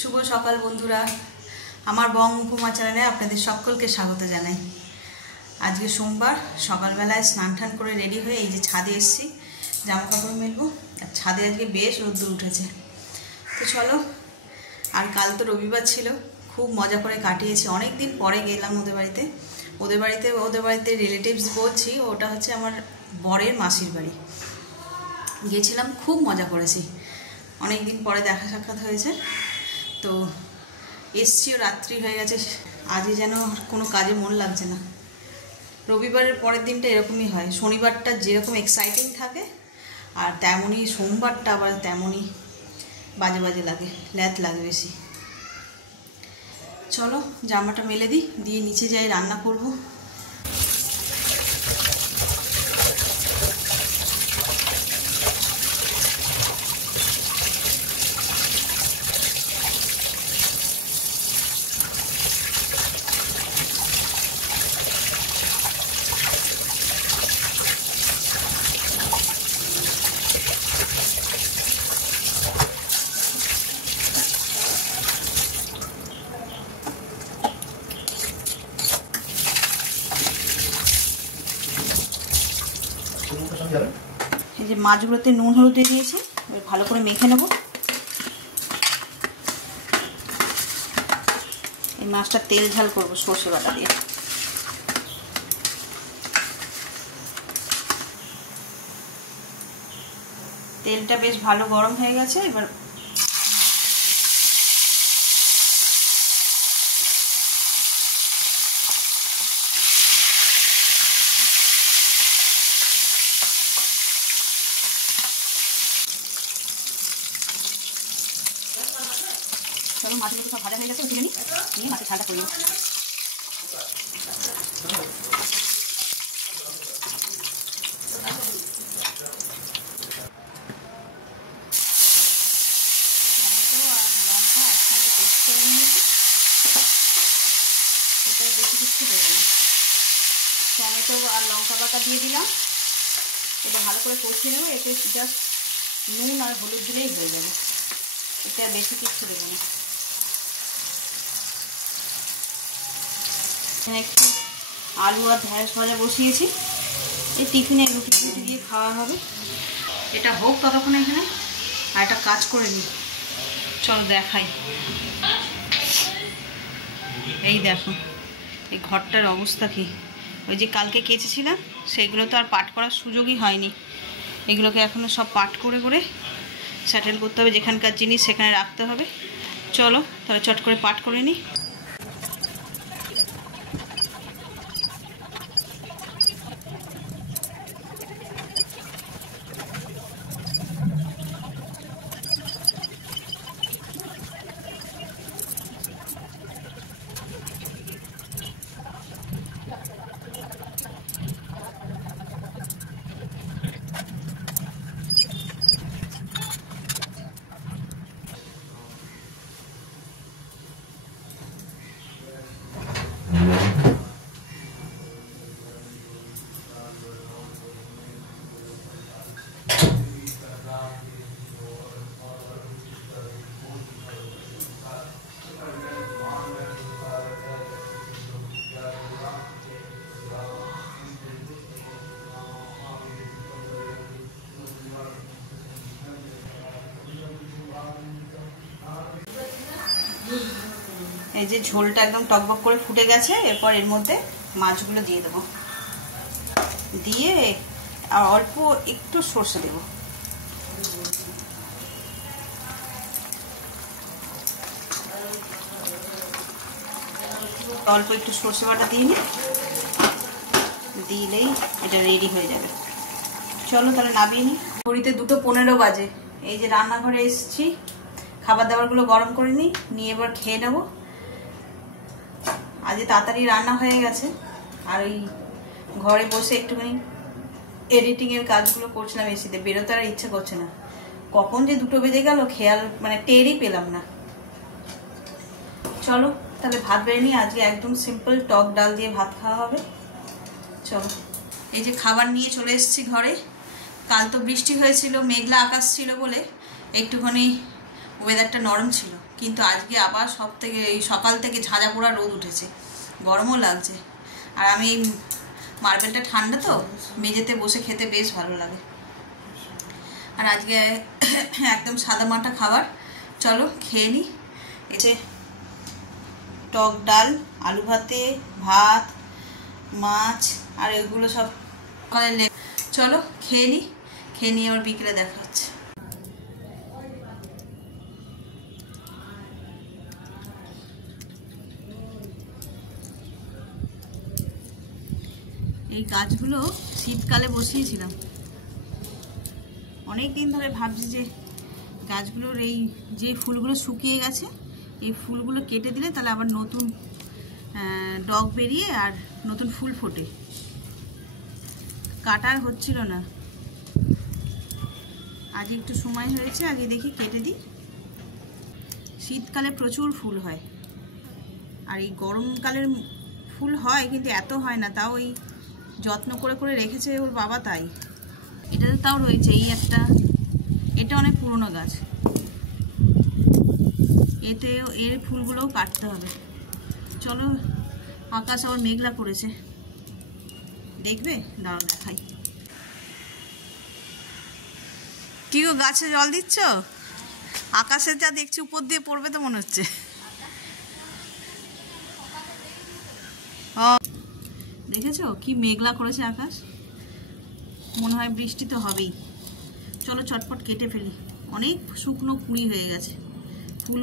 শুভ সকাল বন্ধুরা, আমার বং উপমা চ্যানেলে আপনাদের সকলকে স্বাগত জানাই। আজকে সোমবার, সকালবেলায় স্নান টান করে রেডি হয়ে এই যে ছাদে এসেছি, জামা কাপড় মেলবো। আর ছাদে আজকে বেশ রোদ্দুর উঠেছে। তো চলো, আর কাল তো রবিবার ছিল, খুব মজা করে কাটিয়েছি। অনেক দিন পরে গেলাম ওদের বাড়িতে রিলেটিভস বলছি, ওটা হচ্ছে আমার বরের মাসির বাড়ি। গিয়েছিলাম, খুব মজা করেছি, অনেক দিন পরে দেখা সাক্ষাৎ হয়েছে। তো এসছিও, রাত্রি হয়ে গেছে। আজই যেন কোনো কাজে মন লাগছে না। রবিবারের পরের দিনটা এরকমই হয়, শনিবারটা যেরকম এক্সাইটিং থাকে আর তেমনই সোমবারটা আবার তেমনই বাজে বাজে লাগে, ল্যাদ লাগে বেশি। চলো জামাটা মেলে দিই, দিয়ে নিচে যাই, রান্না করবো। এই যে মাছগুলোতে নুন হলুদ দিয়ে দিয়েছি, ভালো করে মেখে নেব। এই মাছটা তেল ঝাল করবো সর্ষে বাটা দিয়ে। তেলটা বেশ ভালো গরম হয়ে গেছে, এবার চলো মাছগুলো সব ভাজা হয়ে গেছে, তুলে নিয়ে মাছের ঝালটা করে নেব। টমেটো আর লঙ্কা বাটা দিয়ে দিলাম, এটা ভালো করে কষিয়ে নেবো। এতে জাস্ট নুন আর হলুদ দিলেই হয়ে যাবে, এটা বেশি কিছু দেবো না। এখানে একটু আলু আর ঢ্যাঁড়স ভাজা বসিয়েছি, এই টিফিনে রুটি দিয়ে খাওয়া হবে। এটা হোক ততক্ষণ এখানে আর একটা কাজ করে নিই। চলো দেখাই। এই দেখো এই ঘরটার অবস্থা কি। ওই যে কালকে কেচেছিলাম সেইগুলো তো আর পাট করার সুযোগই হয়নি। এগুলোকে এখনও সব পাট করে করে সেটেল করতে হবে, যেখানকার জিনিস সেখানে রাখতে হবে। চলো তাহলে চট করে পাট করে নিই। এই যে ঝোলটা একদম টকবক করে ফুটে গেছে, এরপর এর মধ্যে মাছগুলো দিয়ে দেবো, দিয়ে আর অল্প একটু সর্ষে দেবো। অল্প একটু সর্ষে বাটা দিয়ে দিলেই এটা রেডি হয়ে যাবে। চলো তাহলে নামিয়ে নিই। ঘড়িতে 2:15 বাজে। এই যে রান্নাঘরে এসেছি, খাবার দাবারগুলো গরম করে নিয়ে এবার খেয়ে নেবো। আজকে তাড়াতাড়ি রান্না হয়ে গেছে, আর ওই ঘরে বসে একটুখানি এডিটিংয়ের কাজগুলো করছিলাম। এসিতে বেরোতে আর ইচ্ছে করছে না। কখন যে 2 বেজে গেল খেয়াল টেরই পেলাম না। চলো তাহলে ভাত বেড়ে নিই। আজকে একদম সিম্পল টক ডাল দিয়ে ভাত খাওয়া হবে। চলো, এই যে খাবার নিয়ে চলে এসেছি ঘরে। কাল তো বৃষ্টি হয়েছিল, মেঘলা আকাশ ছিল বলে একটুখানি ওয়েদারটা নরম ছিল, কিন্তু আজকে আবার এই সকাল থেকে ঝাঁঝা পোড়া রোদ উঠেছে, গরমও লাগছে। আর আমি এই মার্বেলটা ঠান্ডা তো, মেঝেতে বসে খেতে বেশ ভালো লাগে। আর আজকে একদম সাদা মাটা খাবার, চলো খেয়ে নিই। এসে টক ডাল, আলু ভাতে, ভাত, মাছ আর এগুলো সব করে। চলো খেয়ে নিই, খেয়ে নিয়ে আবার বিকেলে দেখা হচ্ছে। এই গাছগুলো শীতকালে বসিয়েছিলাম, অনেক দিন ধরে ভাবছি যে গাছগুলোর এই যে ফুলগুলো শুকিয়ে গেছে, এই ফুলগুলো কেটে দিলে তাহলে আবার নতুন ডগ বেরিয়ে আর নতুন ফুল ফোটে। কাটার হচ্ছিল না, আজ একটু সময় হয়েছে, আগে দেখি কেটে দিই। শীতকালে প্রচুর ফুল হয়, আর এই গরমকালের ফুল হয় কিন্তু এত হয় না, তাও এই যত্ন করে করে রেখেছে ওর বাবা, তাই। এটাতে তাও রয়েছে এই একটা, এটা অনেক পুরনো গাছ, এতেও এর ফুলগুলোও কাটতে হবে। চলো, আকাশ আবার মেঘলা করেছে, দেখবে? দাঁড়াও দেখাই। কি গো, গাছে জল দিচ্ছ? আকাশে যা দেখছি উপর দিয়ে পড়বে তো মনে হচ্ছে। ও দেখেছো কি মেঘলা করেছে আকাশ, মনে হয় বৃষ্টি তো হবেই। চলো চটপট কেটে ফেলি, অনেক শুকনো কুঁড়ি হয়ে গেছে ফুল।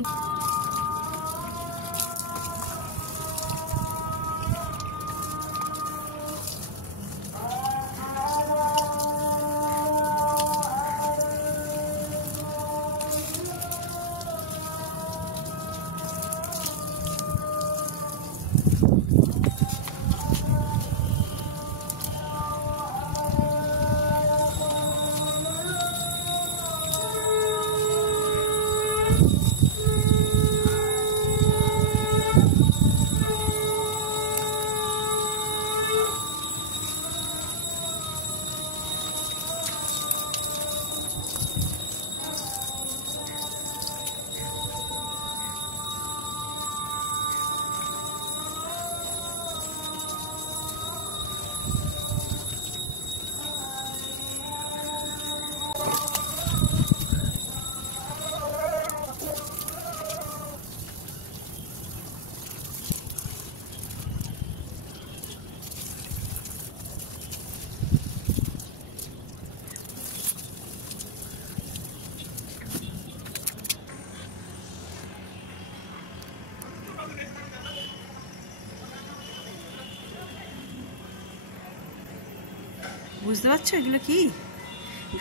বুঝতে পারছো এগুলো কি?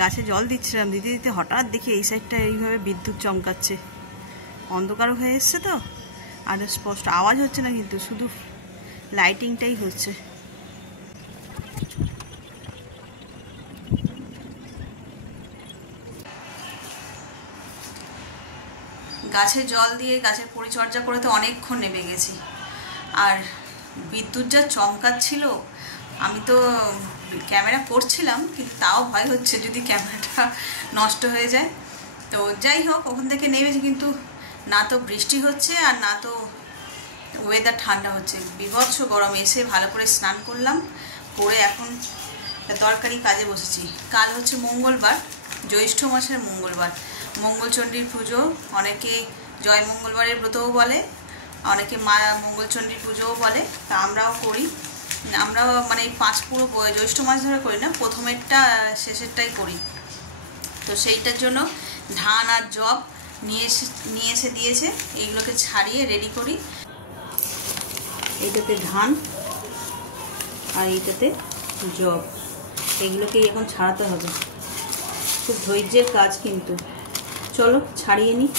গাছে জল দিচ্ছিলাম, দিতে দিতে হঠাৎ দেখি এই সাইডটা এইভাবে বিদ্যুৎ চমকাচ্ছে, অন্ধকার হয়ে এসছে তো, আর স্পষ্ট আওয়াজ হচ্ছে না, কিন্তু শুধু লাইটিংটাই হচ্ছে। গাছে জল দিয়ে গাছের পরিচর্যা করে তো অনেকক্ষণ নেমে গেছি, আর বিদ্যুৎ যা চমকাচ্ছিল, আমি তো ক্যামেরা করছিলাম, কিন্তু তাও ভয় হচ্ছে যদি ক্যামেরাটা নষ্ট হয়ে যায়। তো যাই হোক, ওখান থেকে নেমেছি, কিন্তু না তো বৃষ্টি হচ্ছে আর না তো ওয়েদার ঠান্ডা হচ্ছে, বিভৎস গরম। এসে ভালো করে স্নান করলাম, করে এখন দরকারি কাজে বসেছি। কাল হচ্ছে মঙ্গলবার, জ্যৈষ্ঠ মাসের মঙ্গলবার, মঙ্গলচণ্ডীর পুজো। অনেকে জয় মঙ্গলবারের ব্রতও বলে, অনেকে মা মঙ্গলচণ্ডীর পুজোও বলে, তা আমরাও করি। আমরাও মানে পুরো জ্যৈষ্ঠ মাস ধরে করি না, প্রথমেরটা শেষেরটাই করি। তো সেইটার জন্য ধান আর জব নিয়ে এসে দিয়েছে, এইগুলোকে ছাড়িয়ে রেডি করি। এইটাতে ধান আর এইটাতে জব, এইগুলোকেই এখন ছাড়াতে হবে। খুব ধৈর্যের কাজ কিন্তু। চলো ছাড়িয়ে নিই।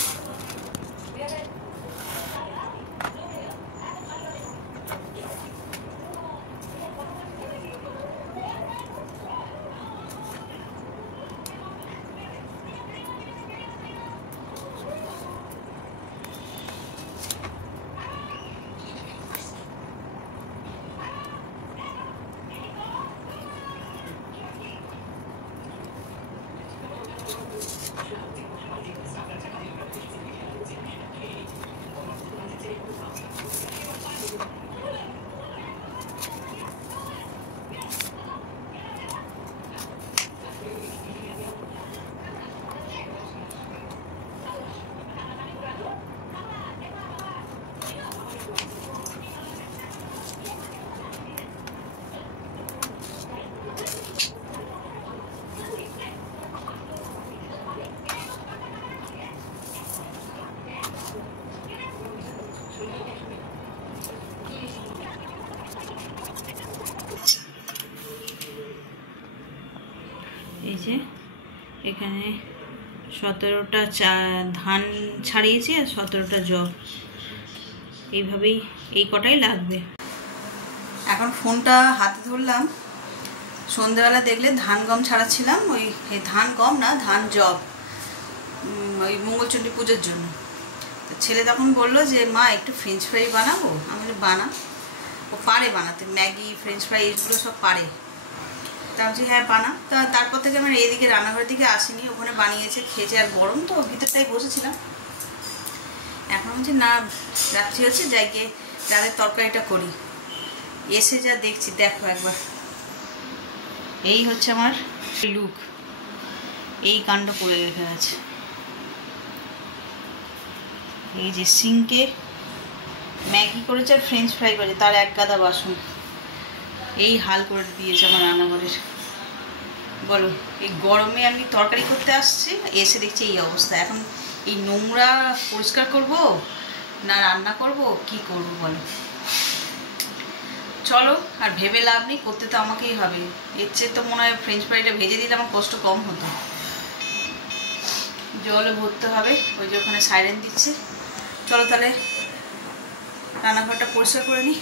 যে এখানে 17টা ধান ছাড়িয়েছি আর 17টা জব, এইভাবেই এই কটাই লাগবে। এখন ফোনটা হাতে ধরলাম, সন্ধ্যেবেলা দেখলে ধান গম ছাড়াচ্ছিলাম, ওই ধান গম না, ধান জব, ওই মঙ্গলচণ্ডী পুজোর জন্য। তো ছেলে তখন বললো যে মা একটু ফ্রেঞ্চ ফ্রাই বানাবো। আমি বলি বানা, ও পারে বানাতে, ম্যাগি ফ্রেঞ্চ ফ্রাই এগুলো সব পারে। তা বলছি হ্যাঁ বানা। তারপর থেকে আমার এইদিকে রান্নাঘরের দিকে আসিনি, ওখানে বানিয়েছে, খেয়েছে। আর গরম তো ভিতরটাই বসেছিলাম। এখন বলছি না, রাত্রি হচ্ছে, যাই গিয়ে রাতের তরকারিটা করি। এসে যা দেখছি, দেখো একবার, এই হচ্ছে আমার লুক, এই কাণ্ড করে রেখে আছে। এই যে সিঙ্কে ম্যাগি করেছে আর ফ্রেঞ্চ ফ্রাই করেছে, তার এক গাদা বাসন, এই হাল করে দিয়েছে আমার রান্নাঘরের। বলো, এই গরমে আমি তরকারি করতে আসছি, এসে দেখছি এই অবস্থা। এখন এই নোংরা পরিষ্কার করব না রান্না করব, কি করব বলো? চলো, আর ভেবে লাভ নেই, করতে তো আমাকেই হবে। এর চেয়ে তো মনে হয় ফ্রেঞ্চ ফ্রাইটা ভেজে দিলে আমার কষ্ট কম হতো। জলও ভরতে হবে, ওই যে ওখানে সাইরেন দিচ্ছে। চলো তাহলে রান্নাঘরটা পরিষ্কার করে নিই।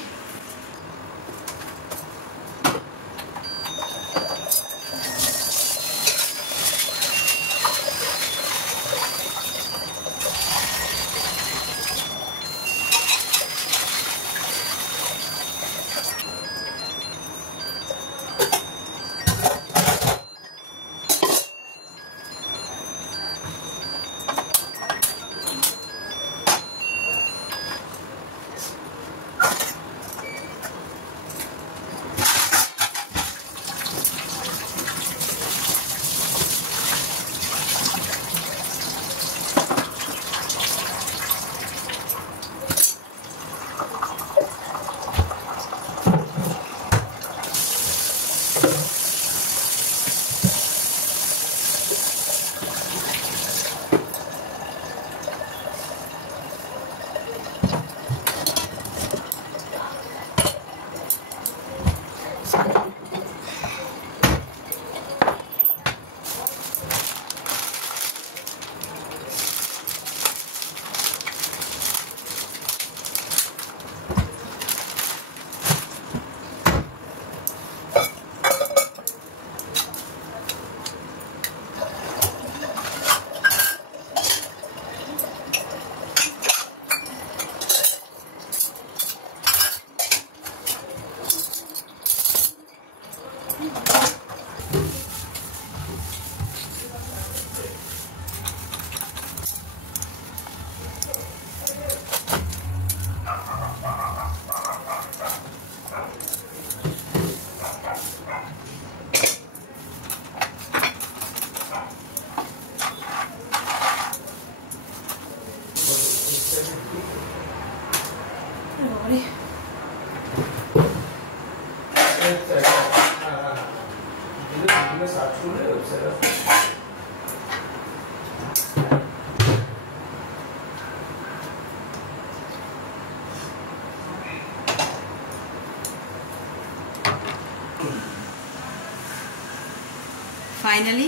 ফাইনালি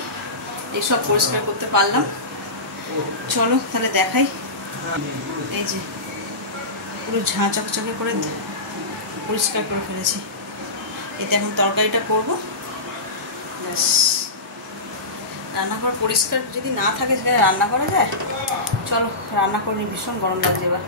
এইসব পরিষ্কার করতে পারলাম। চলো তাহলে দেখাই। এই যে পুরো ঝাঁ চকচকে করে পরিষ্কার করে ফেলেছি। এতে এখন তরকারিটা করবো। ব্যাস, রান্নাঘর পরিষ্কার যদি না থাকে সেখানে রান্না করা যায়। চলো রান্না করে নিই, ভীষণ গরম লাগছে এবার।